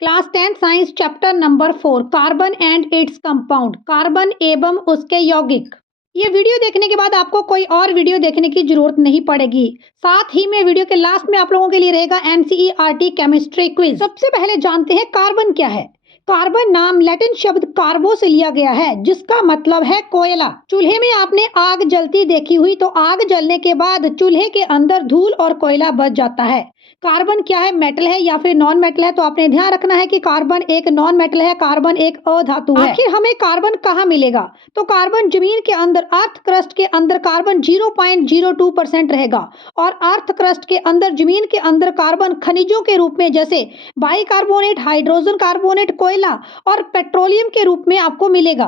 Class 10 science chapter number 4 carbon and its compound, carbon एवं उसके यौगिक। ये वीडियो देखने के बाद आपको कोई और वीडियो देखने की जरूरत नहीं पड़ेगी। साथ ही में वीडियो के लास्ट में आप लोगों के लिए रहेगा एनसीईआरटी केमिस्ट्री क्विज। सबसे पहले जानते हैं कार्बन क्या है। कार्बन नाम लैटिन शब्द कार्बो से लिया गया है, जिसका मतलब है कोयला। चूल्हे में आपने आग जलती देखी हुई, तो आग जलने के बाद चूल्हे के अंदर धूल और कोयला बच जाता है। कार्बन क्या है, मेटल है या फिर नॉन मेटल है? तो आपने ध्यान रखना है कि कार्बन एक नॉन मेटल है, कार्बन एक अधातु है। आखिर हमें कार्बन कहाँ मिलेगा? तो कार्बन जमीन के अंदर, अर्थ क्रस्ट के अंदर कार्बन 0.02% रहेगा। और अर्थ क्रस्ट के अंदर, जमीन के अंदर कार्बन खनिजों के रूप में, जैसे बाइकार्बोनेट, हाइड्रोजन कार्बोनेट, कोयला और पेट्रोलियम के रूप में आपको मिलेगा।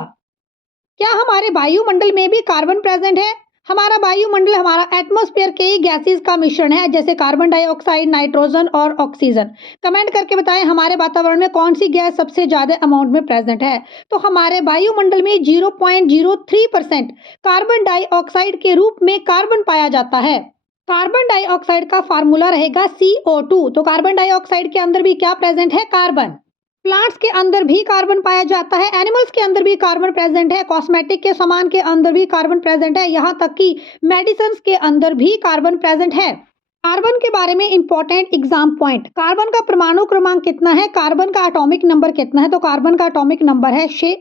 क्या हमारे वायुमंडल में भी कार्बन प्रेजेंट है? हमारा वायुमंडल हमारा एटमॉस्फेयर के ही गैसेस का मिश्रण है, जैसे कार्बन डाइऑक्साइड, नाइट्रोजन और ऑक्सीजन। कमेंट करके बताएं हमारे वातावरण में कौन सी गैस सबसे ज्यादा अमाउंट में प्रेजेंट है। तो हमारे वायुमंडल में 0.03% कार्बन डाइऑक्साइड के रूप में कार्बन पाया जाता है। कार्बन डाइऑक्साइड का फार्मूला रहेगा CO2। तो कार्बन डाइऑक्साइड के अंदर भी क्या प्रेजेंट है? कार्बन। प्लांट्स के अंदर भी कार्बन पाया जाता है, एनिमल्स के अंदर भी कार्बन प्रेजेंट है, कॉस्मेटिक के सामान के अंदर भी कार्बन प्रेजेंट है, यहाँ तक कि मेडिसिन के अंदर भी कार्बन प्रेजेंट है। कार्बन के बारे में इंपॉर्टेंट एग्जाम पॉइंट। कार्बन का परमाणु क्रमांक कितना है? कार्बन का एटॉमिक नंबर कितना है? तो कार्बन का एटॉमिक नंबर है 6।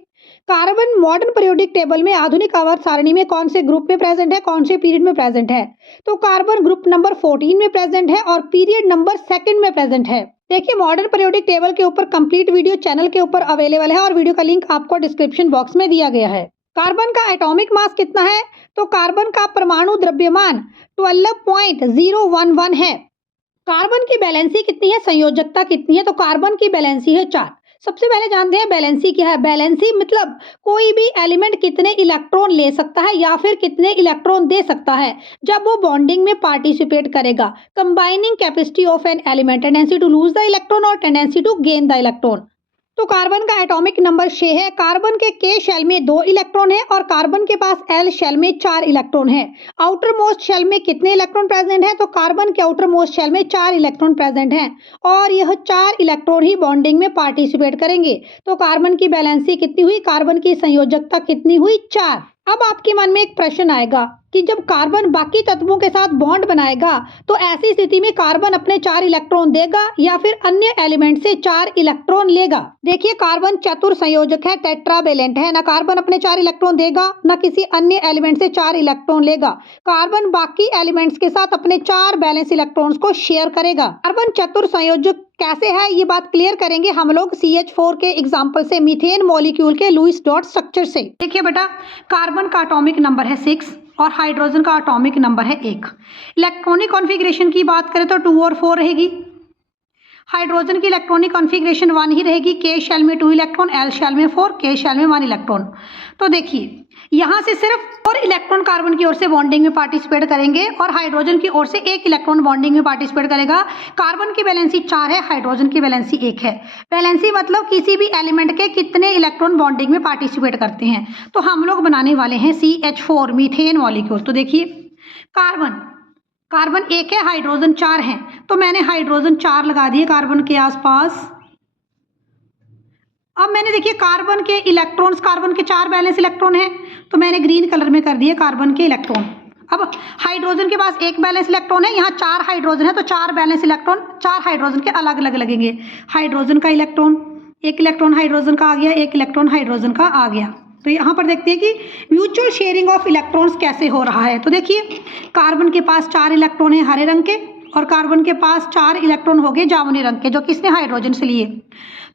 कार्बन मॉडर्न पीरियोडिक टेबल में, आधुनिक आवर्त सारणी में कौन से ग्रुप में प्रेजेंट है, कौन से पीरियड में प्रेजेंट है? तो कार्बन ग्रुप नंबर 14 में प्रेजेंट है और पीरियड नंबर 2 में प्रेजेंट है। देखिए, मॉडर्न पीरियोडिक टेबल के ऊपर कंप्लीट वीडियो चैनल के ऊपर अवेलेबल है और वीडियो का लिंक आपको डिस्क्रिप्शन बॉक्स में दिया गया है। कार्बन का एटॉमिक मास कितना है? तो कार्बन का परमाणु द्रव्यमान 12.011 है। कार्बन की बैलेंसी कितनी है, संयोजकता कितनी है? तो कार्बन की बैलेंसी है 4। सबसे पहले जानते हैं बैलेंसी क्या है। बैलेंसी मतलब कोई भी एलिमेंट कितने इलेक्ट्रॉन ले सकता है या फिर कितने इलेक्ट्रॉन दे सकता है जब वो बॉन्डिंग में पार्टिसिपेट करेगा। Combining capacity of an element, tendency to lose the electron और tendency to gain the electron. तो कार्बन का एटॉमिक नंबर 6 है। कार्बन के K शेल में 2 इलेक्ट्रॉन है और कार्बन के पास L शेल में 4 इलेक्ट्रॉन है। आउटर मोस्ट शेल में कितने इलेक्ट्रॉन प्रेजेंट है? तो कार्बन के आउटर मोस्ट शेल में 4 इलेक्ट्रॉन प्रेजेंट हैं और यह 4 इलेक्ट्रॉन ही बॉन्डिंग में पार्टिसिपेट करेंगे। तो कार्बन की बैलेंसी कितनी हुई? कार्बन की संयोजकता कितनी हुई? 4। अब आपके मन में एक प्रश्न आएगा कि जब कार्बन बाकी तत्वों के साथ बॉन्ड बनाएगा तो ऐसी स्थिति में कार्बन अपने 4 इलेक्ट्रॉन देगा या फिर अन्य एलिमेंट से 4 इलेक्ट्रॉन लेगा। देखिए, कार्बन चतुर संयोजक है, टेट्रावेलेंट है। ना कार्बन अपने 4 इलेक्ट्रॉन देगा, ना किसी अन्य एलिमेंट से 4 इलेक्ट्रॉन लेगा। कार्बन बाकी एलिमेंट्स के साथ अपने 4 बैलेंस इलेक्ट्रॉन्स को शेयर करेगा। कार्बन चतुर संयोजक कैसे है, ये बात क्लियर करेंगे हम लोग CH4 के एग्जाम्पल से, मीथेन मॉलिक्यूल के लुईस डॉट स्ट्रक्चर से। देखिए बेटा, कार्बन का एटॉमिक नंबर है 6 और हाइड्रोजन का एटॉमिक नंबर है 1। इलेक्ट्रॉनिक कॉन्फ़िगरेशन की बात करें तो 2 और 4 रहेगी। हाइड्रोजन की इलेक्ट्रॉनिक कॉन्फ़िगरेशन 1 ही रहेगी। K शेल में 2 इलेक्ट्रॉन, L शेल में 4, K शेल में 1 इलेक्ट्रॉन। तो देखिए, यहाँ से सिर्फ 4 इलेक्ट्रॉन कार्बन की ओर से बॉन्डिंग में पार्टिसिपेट करेंगे और हाइड्रोजन की ओर से 1 इलेक्ट्रॉन बॉन्डिंग में पार्टिसिपेट करेगा। कार्बन की वैलेंसी 4 है, हाइड्रोजन की वैलेंसी 1 है। वैलेंसी मतलब किसी भी एलिमेंट के कितने इलेक्ट्रॉन बॉन्डिंग में पार्टिसिपेट करते हैं। तो हम लोग बनाने वाले हैं CH4 मीथेन मॉलिक्यूल। तो देखिए, कार्बन 1 है, हाइड्रोजन 4 है, तो मैंने हाइड्रोजन 4 लगा दिए कार्बन के आसपास। अब मैंने देखिए कार्बन के इलेक्ट्रॉन्स, कार्बन के 4 बैलेंस इलेक्ट्रॉन हैं, तो मैंने ग्रीन कलर में कर दिए कार्बन के इलेक्ट्रॉन। अब हाइड्रोजन के पास 1 बैलेंस इलेक्ट्रॉन है, यहाँ 4 हाइड्रोजन है, तो 4 बैलेंस इलेक्ट्रॉन 4 हाइड्रोजन के अलग अलग लगेंगे। हाइड्रोजन का इलेक्ट्रॉन, 1 इलेक्ट्रॉन हाइड्रोजन का आ गया, 1 इलेक्ट्रॉन हाइड्रोजन का आ गया। तो यहाँ पर देखते हैं कि म्यूचुअल शेयरिंग ऑफ इलेक्ट्रॉन्स कैसे हो रहा है। तो देखिए, कार्बन के पास 4 इलेक्ट्रॉन है हरे रंग के और कार्बन के पास 4 इलेक्ट्रॉन हो गए जामुनी रंग के, जो किसने? हाइड्रोजन से लिए।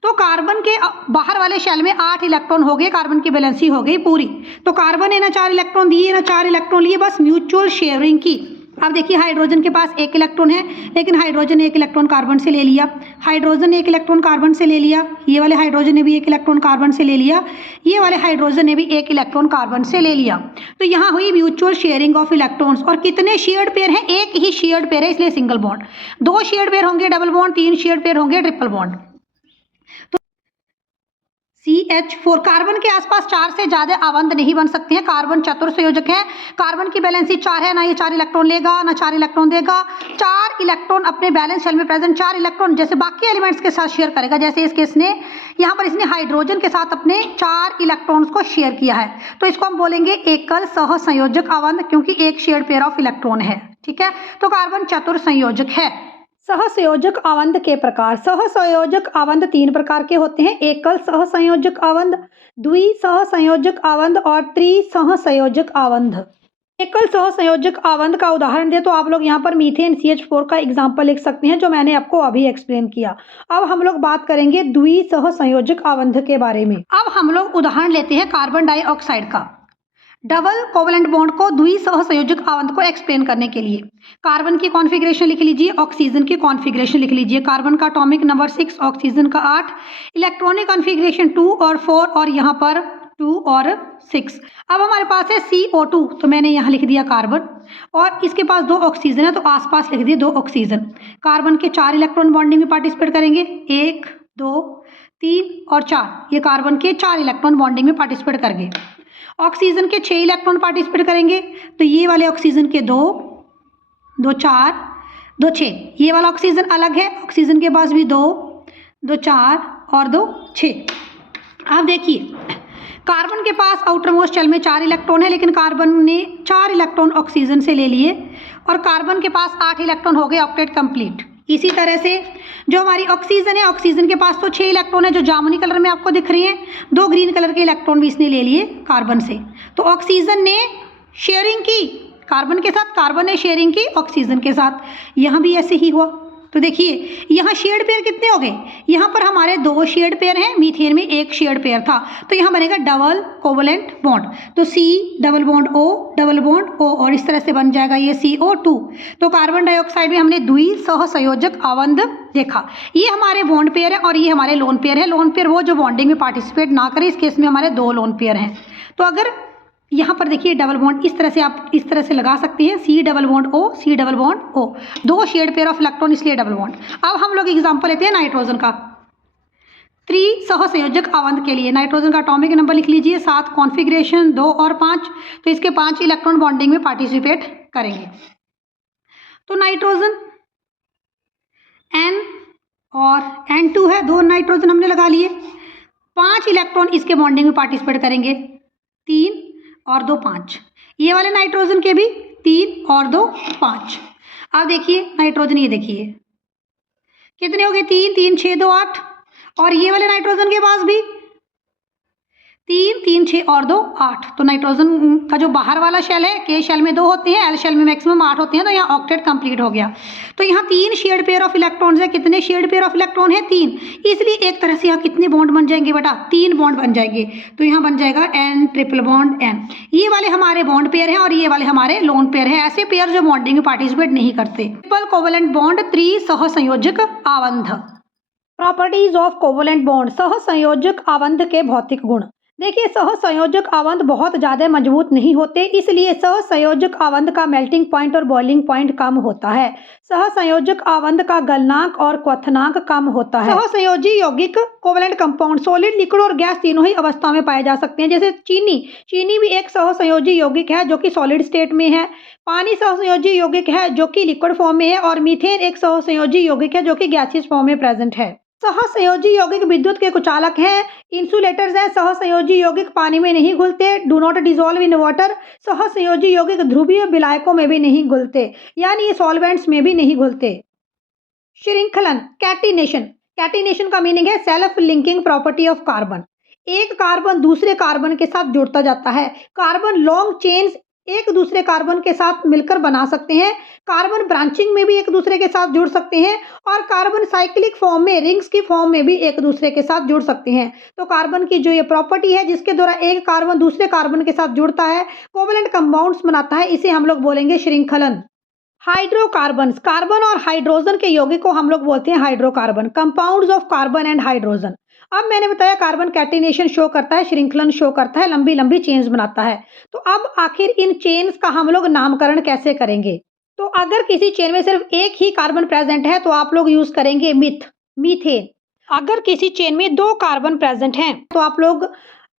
तो कार्बन के बाहर वाले शेल में 8 इलेक्ट्रॉन हो गए, कार्बन की बैलेंसी हो गई पूरी। तो कार्बन ने ना 4 इलेक्ट्रॉन दिए ना 4 इलेक्ट्रॉन लिए, बस म्यूचुअल शेयरिंग की। अब देखिए, हाइड्रोजन के पास 1 इलेक्ट्रॉन है, लेकिन हाइड्रोजन ने 1 इलेक्ट्रॉन कार्बन से ले लिया, हाइड्रोजन ने 1 इलेक्ट्रॉन कार्बन से ले लिया, ये वाले हाइड्रोजन ने भी 1 इलेक्ट्रॉन कार्बन से ले लिया, ये वाले हाइड्रोजन ने भी 1 इलेक्ट्रॉन कार्बन से ले लिया। तो यहाँ हुई म्यूचुअल शेयरिंग ऑफ इलेक्ट्रॉन्स। और कितने शेयर्ड पेयर हैं? 1 ही शेयर्ड पेयर है, इसलिए सिंगल बॉन्ड। 2 शेयर्ड पेयर होंगे डबल बॉन्ड, 3 शेयर्ड पेयर होंगे ट्रिपल बॉन्ड। CH4। कार्बन के आसपास 4 से ज्यादा आबंध नहीं बन सकते हैं। कार्बन चतुर संयोजक है। कार्बन की वैलेंसी 4 है, ना ये 4 इलेक्ट्रॉन लेगा ना 4 इलेक्ट्रॉन देगा। 4 इलेक्ट्रॉन अपने बैलेंस शेल में प्रेजेंट 4 इलेक्ट्रॉन जैसे बाकी एलिमेंट्स के साथ शेयर करेगा। जैसे इस केस ने यहाँ पर इसने हाइड्रोजन के साथ अपने 4 इलेक्ट्रॉन्स को शेयर किया है, तो इसको हम बोलेंगे एकल सहसंयोजक आबंध, क्योंकि एक शेयर्ड पेयर ऑफ इलेक्ट्रॉन है। ठीक है, तो कार्बन चतुर संयोजक है। सहसंयोजक आबंध के प्रकार। सहसंयोजक आबंध 3 प्रकार के होते हैं: एकल सहसंयोजक आबंध, द्विसहसंयोजक आबंध और त्रिसहसंयोजक आबंध। एकल सहसंयोजक आबंध का उदाहरण दे तो आप लोग यहाँ पर मीथेन CH4 का एग्जाम्पल लिख सकते हैं, जो मैंने आपको अभी एक्सप्लेन किया। अब हम लोग बात करेंगे द्विसहसंयोजक आबंध के बारे में। अब हम लोग उदाहरण लेते हैं कार्बन डाइऑक्साइड का। डबल कोवलेंट बॉन्ड को द्विसहसंयोजक आबंध को एक्सप्लेन करने के लिए कार्बन की कॉन्फ़िगरेशन लिख लीजिए, ऑक्सीजन की कॉन्फ़िगरेशन लिख लीजिए। कार्बन का एटॉमिक नंबर 6, ऑक्सीजन का 8, इलेक्ट्रॉनिक कॉन्फ़िगरेशन 2 और 4 और यहाँ पर 2 और 6। अब हमारे पास है CO2, तो मैंने यहाँ लिख दिया कार्बन, और इसके पास 2 ऑक्सीजन है तो आसपास लिख दिए 2 ऑक्सीजन। कार्बन के 4 इलेक्ट्रॉन बॉन्डिंग में पार्टिसिपेट करेंगे, 1 2 3 और 4। ये कार्बन के 4 इलेक्ट्रॉन बॉन्डिंग में पार्टिसिपेट करेंगे। ऑक्सीजन के 6 इलेक्ट्रॉन पार्टिसिपेट करेंगे, तो ये वाले ऑक्सीजन के 2 2 4 2 6। ये वाला ऑक्सीजन अलग है, ऑक्सीजन के पास भी 2 2 4 और 2 6। अब देखिए कार्बन के पास आउटर मोस्ट शेल में 4 इलेक्ट्रॉन है, लेकिन कार्बन ने 4 इलेक्ट्रॉन ऑक्सीजन से ले लिए और कार्बन के पास 8 इलेक्ट्रॉन हो गए, ऑक्टेट कंप्लीट। इसी तरह से जो हमारी ऑक्सीजन है, ऑक्सीजन के पास तो 6 इलेक्ट्रॉन है जो जामुनी कलर में आपको दिख रही हैं, 2 ग्रीन कलर के इलेक्ट्रॉन भी इसने ले लिए कार्बन से। तो ऑक्सीजन ने शेयरिंग की कार्बन के साथ, कार्बन ने शेयरिंग की ऑक्सीजन के साथ। यहाँ भी ऐसे ही हुआ। तो देखिए यहाँ शेयर्ड पेयर कितने हो गए, यहाँ पर हमारे 2 शेयर्ड पेयर हैं, मीथेन में 1 शेयर्ड पेयर था, तो यहाँ बनेगा डबल कोवलेंट बॉन्ड। तो C डबल बॉन्ड O और इस तरह से बन जाएगा ये CO2। तो कार्बन डाइऑक्साइड में हमने द्विसहसंयोजक आबंध देखा। ये हमारे बॉन्ड पेयर है और ये हमारे लोन पेयर है। लोन पेयर वो जो बॉन्डिंग में पार्टिसिपेट ना करे, इस केस में हमारे 2 लोन पेयर हैं। तो अगर यहाँ पर देखिए डबल बॉन्ड इस तरह से आप इस तरह से लगा सकते हैं, C double bond O, C double bond O, 2 shared pair of electron इसलिए डबल बॉन्ड। अब हम लोग एग्जांपल लेते हैं नाइट्रोजन का। त्रिसहसंयोजक आबंध के लिए नाइट्रोजन का एटॉमिक नंबर लिख लीजिए 7, कॉन्फ़िगरेशन 2 और 5, तो इसके 5 इलेक्ट्रॉन बॉन्डिंग में पार्टिसिपेट करेंगे। तो नाइट्रोजन N और N2 है, 2 नाइट्रोजन हमने लगा लिए, 5 इलेक्ट्रॉन इसके बॉन्डिंग में पार्टिसिपेट करेंगे, 3 और 2 5। ये वाले नाइट्रोजन के भी 3 और 2 5। अब देखिए नाइट्रोजन, ये देखिए कितने हो गए, 3 3 6 2 8, और ये वाले नाइट्रोजन के पास भी 3 3 6 और 2 8। तो नाइट्रोजन का जो बाहर वाला शेल है, K शेल में 2 होते हैं, L शेल में मैक्सिमम 8 होते हैं, तो यहाँ ऑक्टेट कंप्लीट हो गया। तो यहाँ 3 शेयर्ड पेयर ऑफ इलेक्ट्रॉन्स है। कितने शेयर्ड पेयर ऑफ इलेक्ट्रॉन है, 3, इसलिए एक तरह से यहाँ कितने बॉन्ड बन जाएंगे बेटा, 3 बॉन्ड बन जाएंगे। तो यहाँ बन जाएगा N ट्रिपल बॉन्ड N। ये वाले हमारे बॉन्ड पेयर हैं और ये वाले हमारे लोन पेयर हैं, ऐसे पेयर जो बॉन्डिंग में पार्टिसिपेट नहीं करते। ट्रिपल कोवलेंट बॉन्ड त्रिसहसंयोजक आबंध। Properties of covalent bond. सहसंयोजक आबंध के भौतिक गुण। देखिए सहसंयोजक आबंध बहुत ज़्यादा मजबूत नहीं होते, इसलिए सहसंयोजक आबंध का मेल्टिंग पॉइंट और बॉइलिंग पॉइंट कम होता है। सहसंयोजक आबंध का गलनांक और क्वथनांक कम होता है। सहसंयोजी यौगिक कोवलेंट कंपाउंड सॉलिड, लिक्विड और गैस तीनों ही अवस्था में पाए जा सकते हैं। जैसे चीनी भी एक सहसंयोजी यौगिक है जो कि सॉलिड स्टेट में है। पानी सहसंयोजी यौगिक है जो कि लिक्विड फॉर्म में है, और मीथेन एक सहसंयोजी यौगिक है जो कि गैसियस फॉर्म में प्रेजेंट है। सहसंयोजी यौगिक विद्युत के कुचालक हैं, इंसुलेटर्स हैं। सहसंयोजी यौगिक पानी में नहीं घुलते, do not dissolve in water. सहसंयोजी यौगिक ध्रुवीय विलायकों में भी नहीं घुलते, यानी सॉल्वेंट्स में भी नहीं घुलते। श्रृंखलन, कैटिनेशन। कैटिनेशन का मीनिंग है self linking property of carbon. एक कार्बन दूसरे कार्बन के साथ जुड़ता जाता है। कार्बन लॉन्ग चेन्स एक दूसरे कार्बन के साथ मिलकर बना सकते हैं। कार्बन ब्रांचिंग में भी एक दूसरे के साथ जुड़ सकते हैं, और कार्बन साइक्लिक फॉर्म में, रिंग्स की फॉर्म में भी एक दूसरे के साथ जुड़ सकते हैं। तो कार्बन की जो ये प्रॉपर्टी है जिसके द्वारा एक कार्बन दूसरे कार्बन के साथ जुड़ता है, कोवलेंट कंपाउंड्स बनाता है, इसे हम लोग बोलेंगे श्रृंखलन। हाइड्रोकार्बन्स, कार्बन और हाइड्रोजन के यौगिक को हम लोग बोलते हैं hydrocarbon. Compounds of carbon and hydrogen. अब मैंने बताया कार्बन कैटिनेशन शो करता है, श्रृंखलन शो करता है, लंबी लंबी चेन्स बनाता है। तो अब आखिर इन चेन्स का हम लोग नामकरण कैसे करेंगे? तो अगर किसी चेन में सिर्फ एक ही कार्बन प्रेजेंट है तो आप लोग यूज करेंगे मीथेन। अगर किसी चेन में 2 कार्बन प्रेजेंट हैं तो आप लोग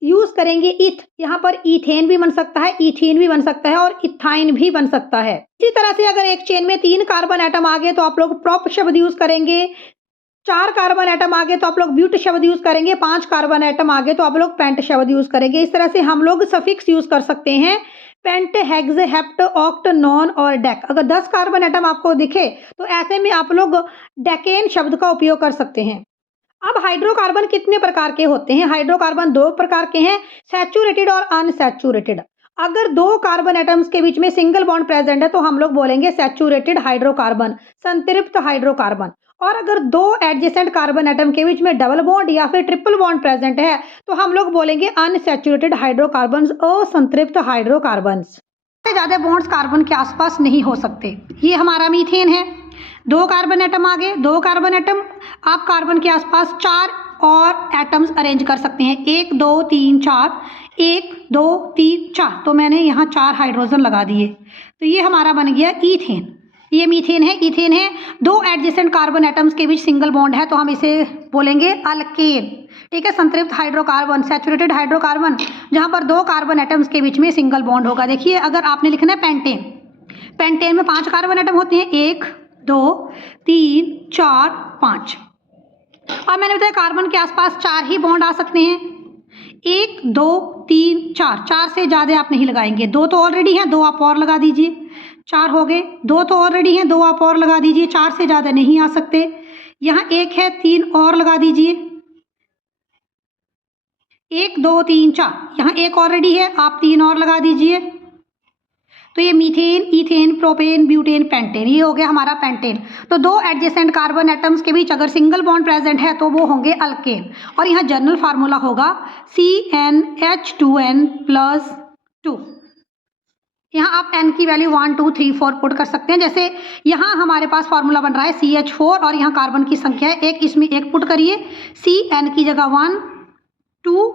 यूज करेंगे इथ। यहाँ पर इथेन भी बन सकता है, इथीन भी बन सकता है और इथाइन भी बन सकता है। इसी तरह से अगर एक चेन में 3 कार्बन एटम आ गए तो आप लोग प्रोप शब्द यूज करेंगे। 4 कार्बन एटम आ गए तो आप लोग ब्यूट शब्द यूज करेंगे। 5 कार्बन एटम आ गए तो आप लोग पेंट शब्द यूज करेंगे। इस तरह से हम लोग सफिक्स यूज कर सकते हैं pent, hex, hept, oct, non और डेक। अगर 10 कार्बन एटम आपको दिखे तो ऐसे में आप लोग डेकेन शब्द का उपयोग कर सकते हैं। अब हाइड्रोकार्बन कितने प्रकार के होते हैं? हाइड्रोकार्बन 2 प्रकार के हैं, सैचुरेटेड और अनसैचुरेटेड। अगर 2 कार्बन एटम्स के बीच में सिंगल बॉन्ड प्रेजेंट है तो हम लोग बोलेंगे सैचुरेटेड हाइड्रोकार्बन, संतृप्त हाइड्रोकार्बन। और अगर 2 एडजेसेंट कार्बन एटम के बीच में डबल बॉन्ड या फिर ट्रिपल बॉन्ड प्रेजेंट है तो हम लोग बोलेंगे अनसैचुरेटेड हाइड्रोकार्बन, असंतृप्त हाइड्रोकार्बन। सबसे ज्यादा बॉन्ड्स कार्बन के आसपास नहीं हो सकते। ये हमारा मीथेन है, 2 कार्बन एटम आ गए, 2 कार्बन एटम, आप कार्बन के आसपास 4 और एटम्स अरेंज कर सकते हैं, 1 2 3 4, 1 2 3 4। तो मैंने यहाँ 4 हाइड्रोजन लगा दिए, तो ये हमारा बन गया ईथेन। ये मीथेन है, ईथेन है। 2 एडजेसेंट कार्बन एटम्स के बीच सिंगल बॉन्ड है तो हम इसे बोलेंगे अल्केन। ठीक है, संतृप्त हाइड्रोकार्बन, सैचुरेटेड हाइड्रोकार्बन, जहाँ पर 2 कार्बन एटम्स के बीच में सिंगल बॉन्ड होगा। देखिए अगर आपने लिखना है पेंटेन, पेंटेन में 5 कार्बन एटम होते हैं, 1 2 3 4 5। अब मैंने बताया कार्बन के आसपास 4 ही बॉन्ड आ सकते हैं, 1 2 3 4, 4 से ज़्यादा आप नहीं लगाएंगे। 2 तो ऑलरेडी हैं, 2 आप और लगा दीजिए, 4 हो गए। 2 तो ऑलरेडी हैं, 2 आप और लगा दीजिए, 4 से ज़्यादा नहीं आ सकते। यहाँ 1 है, 3 और लगा दीजिए, 1 2 3 4। यहाँ 1 ऑलरेडी है, आप 3 और लगा दीजिए। तो ये methane, ethane, propane, butane, pentane, ये हो गया हमारा पेंटेन। तो 2 एडजेसेंट कार्बन एटम्स के बीच अगर सिंगल बॉन्ड प्रेजेंट है तो वो होंगे अल्केन। और यहाँ जनरल फार्मूला होगा CnH2n+2। यहाँ आप n की वैल्यू 1 2 3 4 पुट कर सकते हैं। जैसे यहाँ हमारे पास फार्मूला बन रहा है CH4 और यहाँ कार्बन की संख्या है 1, इसमें 1 पुट करिए, Cn की जगह 1 2,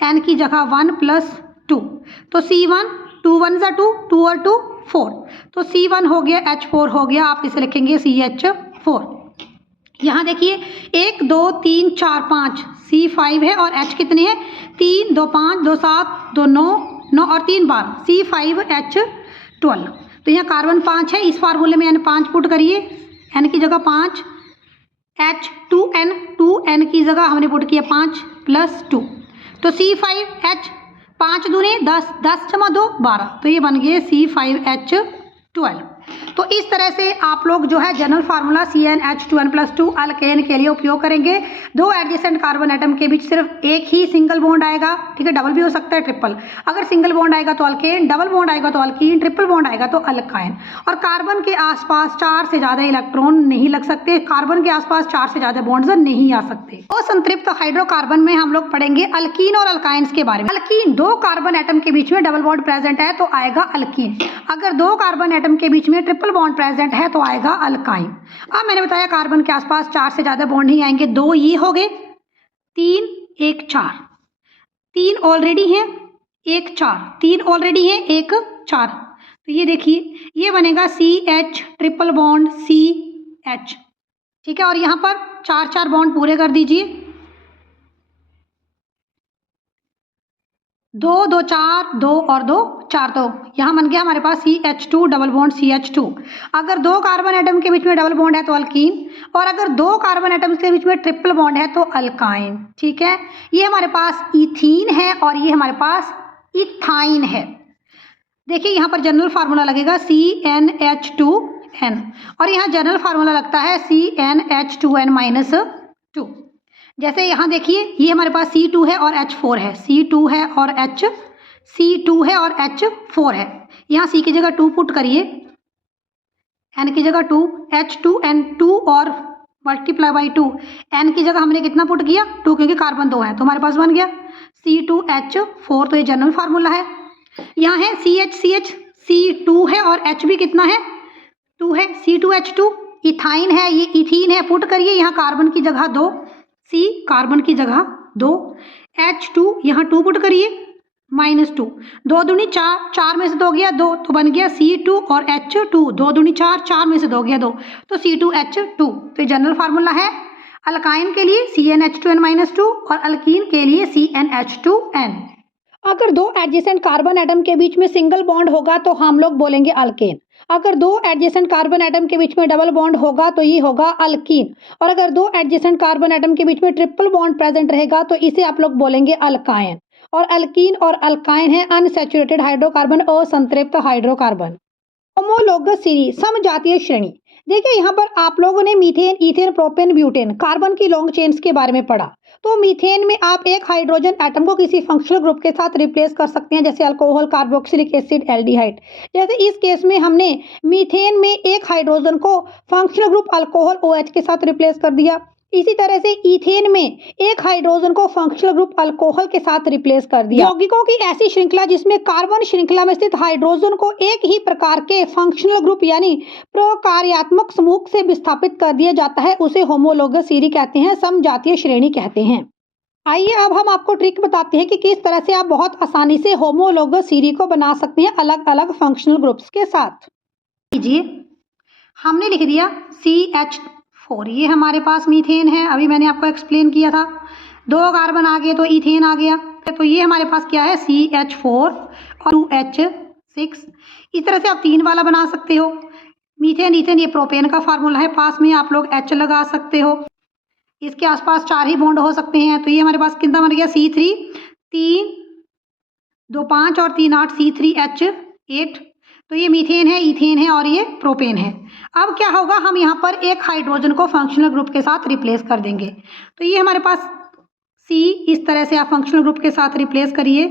n की जगह 1 +2, तो C1, 2 1 ज़ा 2, 2 और 2 4, तो C1 हो गया, H4 हो गया, आप इसे लिखेंगे CH4। यहाँ देखिए 1 2 3 4 5, C5 है और H कितने हैं, 3 2 5 2 7 2 9 9 और 3 12, C5H12। तो यहाँ कार्बन 5 है, इस फार्मूले में n 5 पुट करिए, n की जगह 5, H2n, 2n की जगह हमने पुट किया 5 +2, तो C5H, 5 दूने 10, 10 जमा 2 12, तो ये बन गए C5H12। तो इस तरह से आप लोग जो है जनरल फार्मूला CnH2n+2 अल्केन के लिए उपयोग करेंगे। 2 एडजेसेंट कार्बन एटम के बीच सिर्फ एक ही सिंगल बॉन्ड आएगा, ठीक है, डबल भी हो सकता है, ट्रिपल। अगर सिंगल बॉन्ड आएगा तो अल्केन, डबल बॉन्ड आएगा तो अल्कीन, ट्रिपल बॉन्ड आएगा तो अल्काइन। और कार्बन के आसपास 4 से ज़्यादा इलेक्ट्रॉन नहीं लग सकते, कार्बन के आसपास 4 से ज़्यादा बॉन्ड्स नहीं आ सकते। असंतृप्त हाइड्रोकार्बन में हम लोग पढ़ेंगे अल्कीन और अल्काइंस के बारे में। अल्कीन, 2 कार्बन एटम के बीच में डबल बॉन्ड प्रेजेंट है तो आएगा अल्कीन। अगर 2 कार्बन एटम के बीच में ट्रिपल बॉन्ड प्रेजेंट है तो आएगा अल्काइन। अब मैंने बताया कार्बन के आसपास 4 से ज्यादा बॉन्ड नहीं आएंगे, 2 ये हो गए, 3 1 4, 3 ऑलरेडी हैं, 1 4, 3 ऑलरेडी हैं, 1 4, तो ये देखिए ये बनेगा CH ट्रिपल बॉन्ड CH, ठीक है। और यहाँ पर 4 4 बॉन्ड पूरे कर दीजिए, 2 2 4 2 और 2 4, तो यहाँ बन गया हमारे पास CH2 डबल बॉन्ड CH2। अगर 2 कार्बन एटम के बीच में डबल बॉन्ड है तो अल्कीन, और अगर 2 कार्बन एटम्स के बीच में ट्रिपल बॉन्ड है तो अल्काइन, ठीक है। ये हमारे पास इथीन है और ये हमारे पास इथाइन है। देखिए यहाँ पर जनरल फार्मूला लगेगा CnH2n और यहाँ जनरल फार्मूला लगता है CnH2n-2। जैसे यहाँ देखिए ये हमारे पास C2 है और H4 है, C2 है और C2 है और H4 है। यहाँ C की जगह 2 पुट करिए, N की जगह 2, H2N2 और मल्टीप्लाई बाई 2, N की जगह हमने कितना पुट किया 2, क्योंकि कार्बन 2 है तो हमारे पास बन गया C2H4। तो ये जनरल फार्मूला है। यहाँ है CH C2 है और H भी कितना है 2 है, C2H2। इथाइन है, ये इथीन है, पुट करिए, यहाँ कार्बन की जगह 2, C कार्बन की जगह 2, H2 यहाँ 2 पुट करिए, -2, 2 दूनी 4, 4 में से 2 गया 2, तो बन गया C2 और H2, 2 दूनी 4, 4 में से 2 गया 2, तो C2H2। तो ये जनरल फार्मूला है। अल्काइन के लिए CnH2n-2 और अल्कीन के लिए CnH2n। अगर दो एडजेसेंट कार्बन एटम के बीच में सिंगल बॉन्ड होगा तो हम लोग बोलेंगे अल्केन। अगर दो एडजेसेंट कार्बन एटम के बीच में डबल बॉन्ड होगा तो ये होगा अल्कीन। और अगर दो एडजेसेंट कार्बन एटम के बीच में ट्रिपल बॉन्ड प्रेजेंट रहेगा तो इसे आप लोग बोलेंगे अल्काइन। और अल्कीन और अल्काइन है अनसैचुरेटेड हाइड्रोकार्बन और संतृप्त हाइड्रोकार्बन। होमोलोगस सीरीज समजातीय श्रेणी। देखिए यहाँ पर आप लोगों ने methane, ethane, propane, butane carbon की लॉन्ग चेन्स के बारे में पढ़ा। तो मीथेन में आप एक हाइड्रोजन एटम को किसी फंक्शनल ग्रुप के साथ रिप्लेस कर सकते हैं, जैसे अल्कोहल, कार्बोक्सिलिक एसिड, एल्डिहाइड। जैसे इस केस में हमने मीथेन में एक हाइड्रोजन को फंक्शनल ग्रुप अल्कोहल OH के साथ रिप्लेस कर दिया। इसी तरह से इथेन में एक हाइड्रोजन को फंक्शनल ग्रुप अल्कोहल के साथ रिप्लेस कर दिया। यौगिकों की ऐसी श्रृंखला जिसमें कार्बन श्रृंखला में स्थित हाइड्रोजन को एक ही प्रकार के फंक्शनल ग्रुप यानी प्रकार्यात्मक समूह से विस्थापित कर दिया जाता है, उसे होमोलोगस सीरी कहते हैं, समजातीय श्रेणी कहते हैं। आइए अब हम आपको ट्रिक बताते हैं कि किस तरह से आप बहुत आसानी से होमोलोगस सीरी को बना सकते हैं अलग अलग फंक्शनल ग्रुप्स के साथ। लीजिए, हमने लिख दिया CH4, ये हमारे पास मीथेन है। अभी मैंने आपको एक्सप्लेन किया था, दो कार्बन आ गए तो इथेन आ गया। तो ये हमारे पास क्या है, CH4 और 2H6। इस तरह से आप 3 वाला बना सकते हो। मीथेन, इथेन, ये प्रोपेन का फार्मूला है, पास में आप लोग H लगा सकते हो। इसके आसपास 4 ही बॉन्ड हो सकते हैं। तो ये हमारे पास कितना बन गया, C3, 3 2 5 और 3 8, C3H8। तो ये मीथेन है, इथेन है और ये प्रोपेन है। अब क्या होगा, हम यहाँ पर एक हाइड्रोजन को फंक्शनल ग्रुप के साथ रिप्लेस कर देंगे। तो ये हमारे पास C, इस तरह से आप फंक्शनल ग्रुप के साथ रिप्लेस करिए।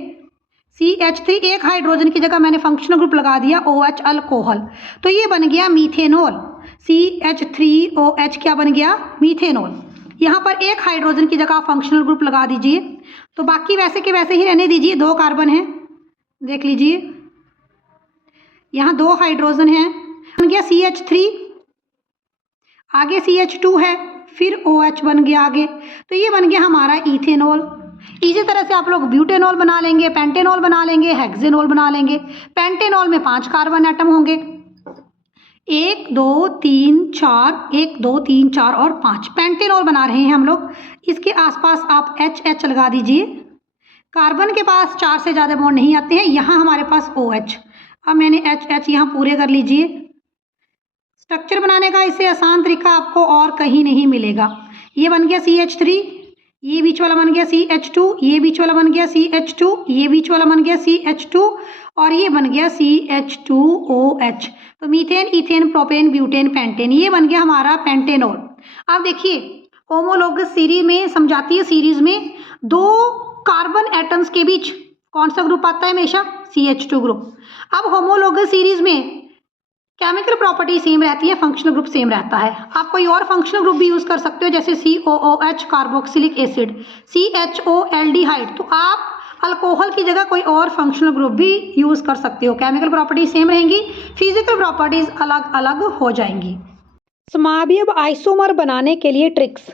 CH3, एक हाइड्रोजन की जगह मैंने फंक्शनल ग्रुप लगा दिया OH अल्कोहल, तो ये बन गया मीथेनॉल। CH3OH क्या बन गया, मीथेनॉल। यहाँ पर एक हाइड्रोजन की जगह फंक्शनल ग्रुप लगा दीजिए। तो बाकी वैसे के वैसे ही रहने दीजिए, 2 कार्बन हैं, देख लीजिए यहाँ 2 हाइड्रोजन हैं, बन गया CH3, आगे CH2 है, फिर OH बन गया आगे। तो ये बन गया हमारा इथेनॉल। इसी तरह से आप लोग ब्यूटेनॉल बना लेंगे, पेंटेनॉल बना लेंगे, हेक्सेनॉल बना लेंगे। पेंटेनॉल में 5 कार्बन एटम होंगे, 1 2 3 4, 1 2 3 4 और 5 पेंटेनॉल बना रहे हैं हम लोग। इसके आसपास आप HH लगा दीजिए। कार्बन के पास 4 से ज़्यादा बॉन्ड नहीं आते हैं, यहाँ हमारे पास OH। अब मैंने HH यहाँ पूरे कर लीजिए। स्ट्रक्चर बनाने का इससे आसान तरीका आपको और कहीं नहीं मिलेगा। ये बन गया CH3, ये बीच वाला बन गया CH2, ये बीच वाला बन गया CH2, ये बीच वाला बन गया CH2 और ये बन गया CH2OH। तो methane, ethane, propane, butane, pentane, ये बन गया हमारा पेंटेनॉल। अब देखिए, होमोलोगस सीरीज में, समजातीय सीरीज में 2 कार्बन एटम्स के बीच कौन सा ग्रुप आता है हमेशा, CH2 ग्रुप। अब होमोलोगस सीरीज में केमिकल प्रॉपर्टी सेम रहती है, फंक्शनल ग्रुप सेम रहता है। आप कोई और फंक्शनल ग्रुप भी यूज कर सकते हो, जैसे COOH carboxylic acid, CHO aldehyde. तो आप अल्कोहल की जगह कोई और फंक्शनल ग्रुप भी यूज कर सकते हो। केमिकल प्रॉपर्टी सेम रहेंगी, फिजिकल प्रॉपर्टीज अलग अलग हो जाएंगी। समावयव आइसोमर बनाने के लिए ट्रिक्स।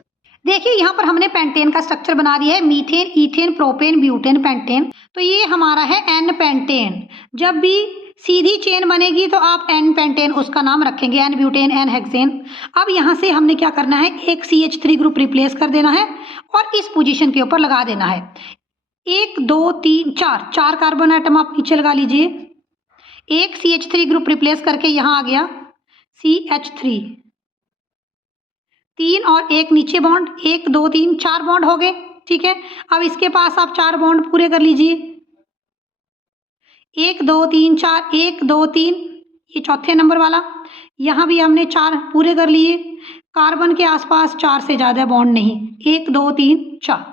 देखिए, यहाँ पर हमने पेंटेन का स्ट्रक्चर बना दिया है, methane, ethane, propane, butane, pentane. तो ये हमारा है N पेंटेन। जब भी सीधी चेन बनेगी तो आप N पेंटेन उसका नाम रखेंगे, N ब्यूटेन, N हेक्सेन। अब यहाँ से हमने क्या करना है, एक CH3 ग्रुप रिप्लेस कर देना है और इस पोजीशन के ऊपर लगा देना है। 1 2 3 4 कार्बन आइटम आप नीचे लगा लीजिए। एक CH3 ग्रुप रिप्लेस करके यहाँ आ गया CH3, 3 और 1 नीचे बॉन्ड, 1 2 3 4 बॉन्ड हो गए, ठीक है। अब इसके पास आप 4 बॉन्ड पूरे कर लीजिए, 1 2 3 4, 1 2 3, ये चौथे नंबर वाला, यहाँ भी हमने 4 पूरे कर लिए। कार्बन के आसपास 4 से ज़्यादा बॉन्ड नहीं, 1 2 3 4।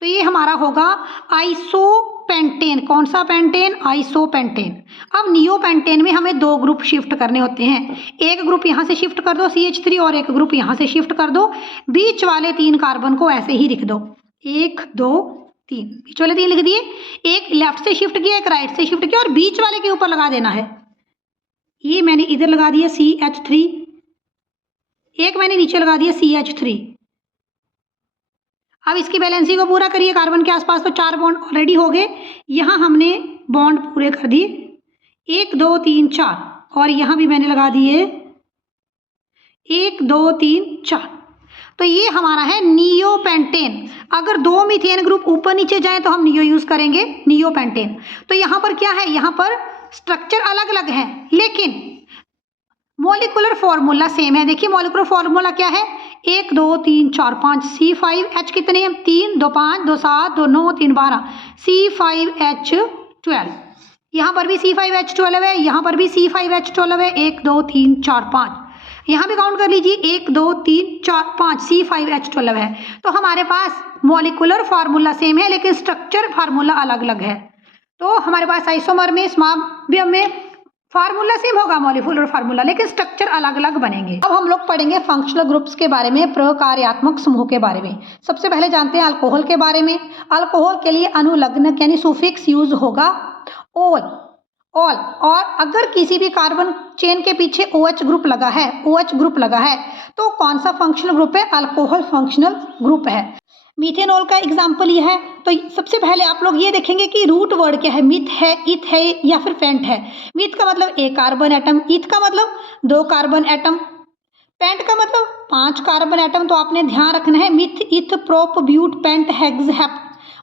तो ये हमारा होगा आइसोपेंटेन। कौन सा पेंटेन, आइसोपेंटेन। अब नियोपेंटेन में हमें 2 ग्रुप शिफ्ट करने होते हैं। एक ग्रुप यहाँ से शिफ्ट कर दो CH3 और एक ग्रुप यहाँ से शिफ्ट कर दो। बीच वाले 3 कार्बन को ऐसे ही लिख दो, 1 2 3, बीच वाले 3 लिख दिए। एक लेफ्ट से शिफ्ट किया, एक राइट से शिफ्ट किया और बीच वाले के ऊपर लगा देना है। ये मैंने इधर लगा दिया CH3, एक मैंने नीचे लगा दिया CH3। अब इसकी बैलेंसिंग को पूरा करिए। कार्बन के आसपास तो 4 बॉन्ड ऑलरेडी हो गए, यहाँ हमने बॉन्ड पूरे कर दिए, 1 2 3 4 और यहाँ भी मैंने लगा दिए 1 2 3 4। तो ये हमारा है नियोपेंटेन। अगर दो मीथेन ग्रुप ऊपर नीचे जाए तो हम नियो यूज करेंगे, नियोपेंटेन। तो यहाँ पर क्या है, यहाँ पर स्ट्रक्चर अलग अलग है लेकिन मॉलिक्यूलर फॉर्मूला सेम है। देखिए मॉलिक्यूलर फॉर्मूला क्या है, 1 2 3 4 5 C5H कितने हैं, 3 2 5 2 7 2 9 3 12 C5H12। यहाँ पर भी C5H12 है, यहाँ पर भी C5H12 है, 1 2 3 4 5, यहाँ भी काउंट कर लीजिए 1 2 3 4 5 C5H12 है। तो हमारे पास मॉलिक्यूलर फार्मूला सेम है लेकिन स्ट्रक्चर फार्मूला अलग अलग है। तो हमारे पास आइसोमर में, स्माबियम में फार्मूला सेम होगा मॉलिक्यूलर फार्मूला, लेकिन स्ट्रक्चर अलग अलग बनेंगे। अब हम लोग पढ़ेंगे फंक्शनल ग्रुप्स के बारे में, प्रकार्यात्मक समूह के बारे में। सबसे पहले जानते हैं अल्कोहल के बारे में। अल्कोहल के लिए अनुलग्नक यानी सुफिक्स यूज होगा ओल, ऑल। और अगर किसी भी कार्बन चेन के पीछे OH ग्रुप लगा है, OH ग्रुप लगा है, तो कौन सा फंक्शनल ग्रुप है, अल्कोहल फंक्शनल ग्रुप है। मीथेनॉल का एग्जाम्पल यह है। तो सबसे पहले आप लोग ये देखेंगे कि रूट वर्ड क्या है, मिथ है, इथ है या फिर पेंट है। मिथ का मतलब 1 कार्बन एटम, इथ का मतलब 2 कार्बन एटम, पेंट का मतलब 5 कार्बन एटम। तो आपने ध्यान रखना है मिथ, इथ, प्रोप, ब्यूट, पेंट, हेक्स, हेप,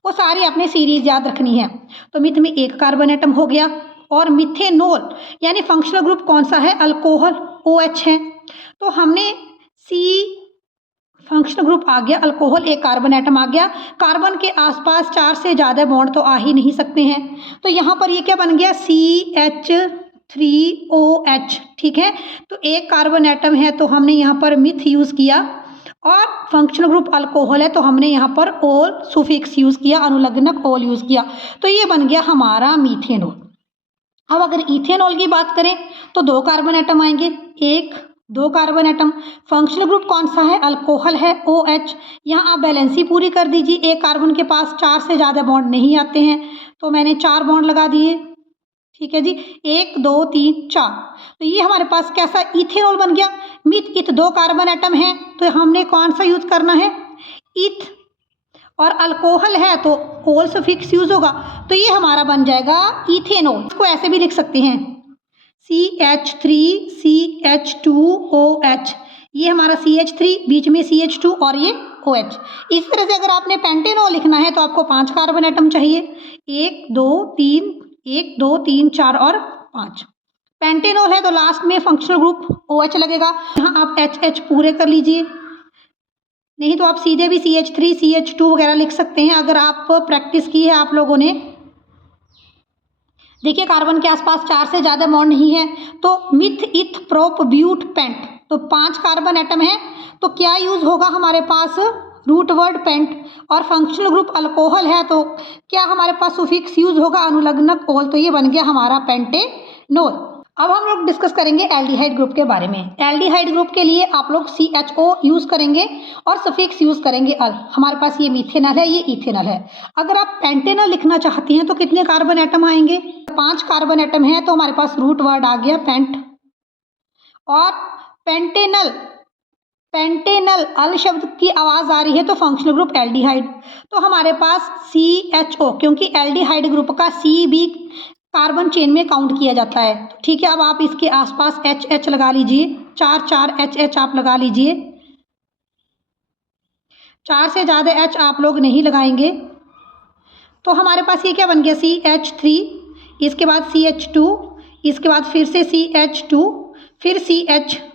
वो सारी आपने सीरीज याद रखनी है। तो मिथ में 1 कार्बन एटम हो गया। और मिथेनॉल यानी फंक्शनल ग्रुप कौन सा है, अल्कोहल, OH है। तो हमने C फंक्शनल ग्रुप आ गया, अल्कोहल 1 कार्बन एटम आ गया। कार्बन के आसपास 4 से ज़्यादा बॉन्ड तो आ ही नहीं सकते हैं। तो यहाँ पर ये क्या बन गया, CH3OH, ठीक है। तो 1 कार्बन एटम है तो हमने यहाँ पर मिथ यूज़ किया, और फंक्शनल ग्रुप अल्कोहल है तो हमने यहाँ पर ओल सुफिक्स यूज़ किया, अनुलग्नक ओल यूज़ किया। तो ये बन गया हमारा मीथेनॉल। अब अगर इथेनॉल की बात करें तो 2 कार्बन एटम आएंगे, 1 2 कार्बन एटम। फंक्शनल ग्रुप कौन सा है, अल्कोहल है, OH। यहाँ आप बैलेंसी पूरी कर दीजिए, 1 कार्बन के पास 4 से ज़्यादा बॉन्ड नहीं आते हैं तो मैंने 4 बॉन्ड लगा दिए, ठीक है जी, 1 2 3 4। तो ये हमारे पास कैसा इथेनॉल बन गया। मिथ, इथ 2 कार्बन एटम है तो हमने कौन सा यूज करना है, इथ। और अल्कोहल है तो ओल सफिक्स यूज होगा। तो ये हमारा बन जाएगा इथेनॉल। इसको ऐसे भी लिख सकते हैं CH3CH2OH। ये हमारा CH3, बीच में CH2 और ये OH। इस तरह से अगर आपने पेंटेनॉल लिखना है तो आपको 5 कार्बन एटम चाहिए, 1 2 3 1 2 3 4 और 5। पेंटेनॉल है तो लास्ट में फंक्शनल ग्रुप OH लगेगा। यहाँ आप HH पूरे कर लीजिए, नहीं तो आप सीधे भी CH3 CH2 वगैरह लिख सकते हैं अगर आप प्रैक्टिस की है आप लोगों ने। देखिए कार्बन के आसपास 4 से ज़्यादा बॉन्ड नहीं है। तो मिथ, इथ, प्रोप, ब्यूट, पेंट, तो 5 कार्बन एटम है तो क्या यूज़ होगा हमारे पास, रूट वर्ड पेंट। और फंक्शनल ग्रुप अल्कोहल है तो क्या हमारे पास सुफिक्स यूज होगा, अनुलग्नक ओल। तो ये बन गया हमारा पेंटेनॉल। अब हम लोग डिस्कस करेंगे एल्डिहाइड ग्रुप के बारे में। एल्डिहाइड ग्रुप के लिए आप लोग CHO यूज़ करेंगे और सफिक्स यूज़ करेंगे अल। हमारे पास ये मिथेनॉल है, ये इथेनॉल है। अगर आप पेंटेनॉल लिखना चाहती हैं तो कितने कार्बन एटम आएंगे, 5 कार्बन एटम है तो हमारे पास रूट वर्ड आ गया पेंट। और पेंटेनल, पेंटेनल अल शब्द की आवाज़ आ रही है तो फंक्शनल ग्रुप एल्डिहाइड। तो हमारे पास CHO, क्योंकि एल्डिहाइड ग्रुप का C भी कार्बन चेन में काउंट किया जाता है। तो ठीक है, अब आप इसके आसपास HH लगा लीजिए, 4 4 HH आप लगा लीजिए। 4 से ज़्यादा H आप लोग नहीं लगाएंगे। तो हमारे पास ये क्या बन गया, CH3, इसके बाद CH2, इसके बाद फिर से CH2, फिर CH2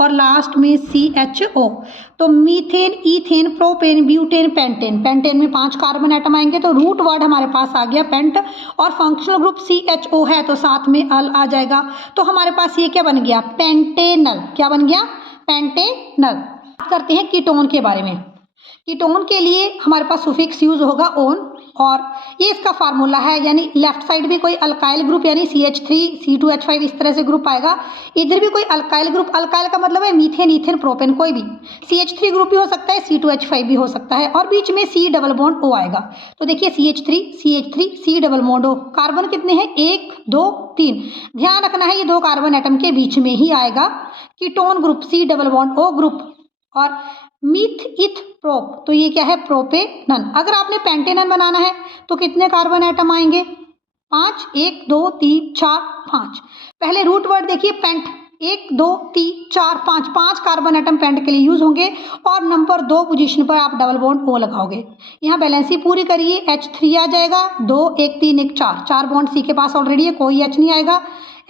और लास्ट में CHO। तो methane, ethane, propane, butane, pentane. Pentane में 5 कार्बन एटम आएंगे तो रूट वर्ड हमारे पास आ गया पेंट। और फंक्शनल ग्रुप CHO है तो साथ में अल आ जाएगा। तो हमारे पास ये क्या बन गया, पेंटेनल। क्या बन गया, पेंटेनल। बात करते हैं कीटोन के बारे में। कीटोन के लिए हमारे पास सुफिक्स यूज होगा ओन, और ये इसका फार्मूला है। यानी लेफ्ट साइड भी कोई अल्काइल ग्रुप यानी CH3 C2H5 इस तरह से ग्रुप आएगा, इधर भी कोई अल्काइल ग्रुप। अल्काइल का मतलब है मीथेन, इथेन, प्रोपेन, कोई भी। CH3 ग्रुप भी हो सकता है, C2H5 भी हो सकता है, और बीच में C डबल बॉन्ड O आएगा। तो देखिए CH3 C double bond O। Carbon कितने हैं, 1 2 3। ध्यान रखना है ये 2 कार्बन एटम के बीच में ही आएगा ketone group, C double bond O group. और मिथ, इथ, प्रोप, तो ये क्या है, प्रोपेनन। अगर आपने पेंटेनन बनाना है तो कितने कार्बन एटम आएंगे, 5, 1 2 3 4 5। पहले रूट वर्ड देखिए पेंट, 1 2 3 4 5 5 कार्बन एटम पेंट के लिए यूज होंगे और नंबर 2 पोजीशन पर आप डबल बॉन्ड O लगाओगे। यहाँ बैलेंसी पूरी करिए, H3 आ जाएगा, 2 1 3 1 4 4 बॉन्ड C के पास ऑलरेडी है, कोई H नहीं आएगा।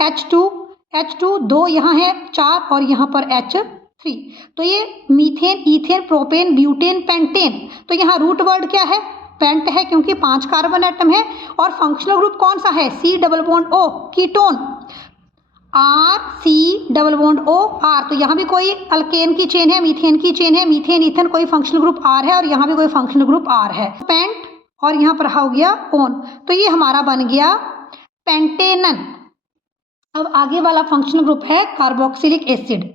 H2 2 यहाँ है, 4 और यहाँ पर H3। तो ये methane, ethane, propane, butane, pentane. तो यहाँ रूट वर्ड क्या है? पेंट है, क्योंकि 5 कार्बन एटम है। और फंक्शनल ग्रुप कौन सा है? C double bond O, ketone. R C double bond O R। तो यहाँ भी कोई अल्केन की चेन है, मीथेन की चेन है, मीथेन ईथेन, कोई फंक्शनल ग्रुप R है और यहाँ भी कोई फंक्शनल ग्रुप R है। पेंट और यहाँ पर हो गया ओन। तो ये हमारा बन गया पेंटेनन। अब आगे वाला फंक्शनल ग्रुप है कार्बोक्सिलिक एसिड